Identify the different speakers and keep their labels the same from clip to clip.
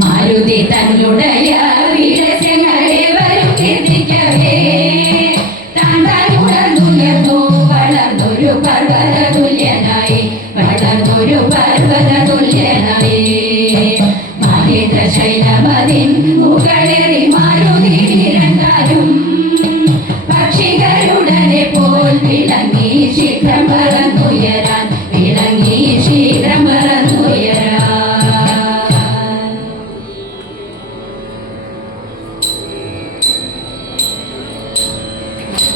Speaker 1: മാരുതി തന്നുടയ വീരസങ്ങളെ വരും കീർത്തിക്കവേ താണ്ടാൽ ഉണർന്നുയർന്നു വളർന്നൊരു പർവത തുല്യനായി വളർന്നൊരു പർവത തുല്യനായി മഹിത ശൈലമതിൻ മുകളേറി മാരുതി നിരങ്കാരും പക്ഷികളുടനെ പോൽ വിളങ്ങി ശിഖമ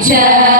Speaker 1: teacher.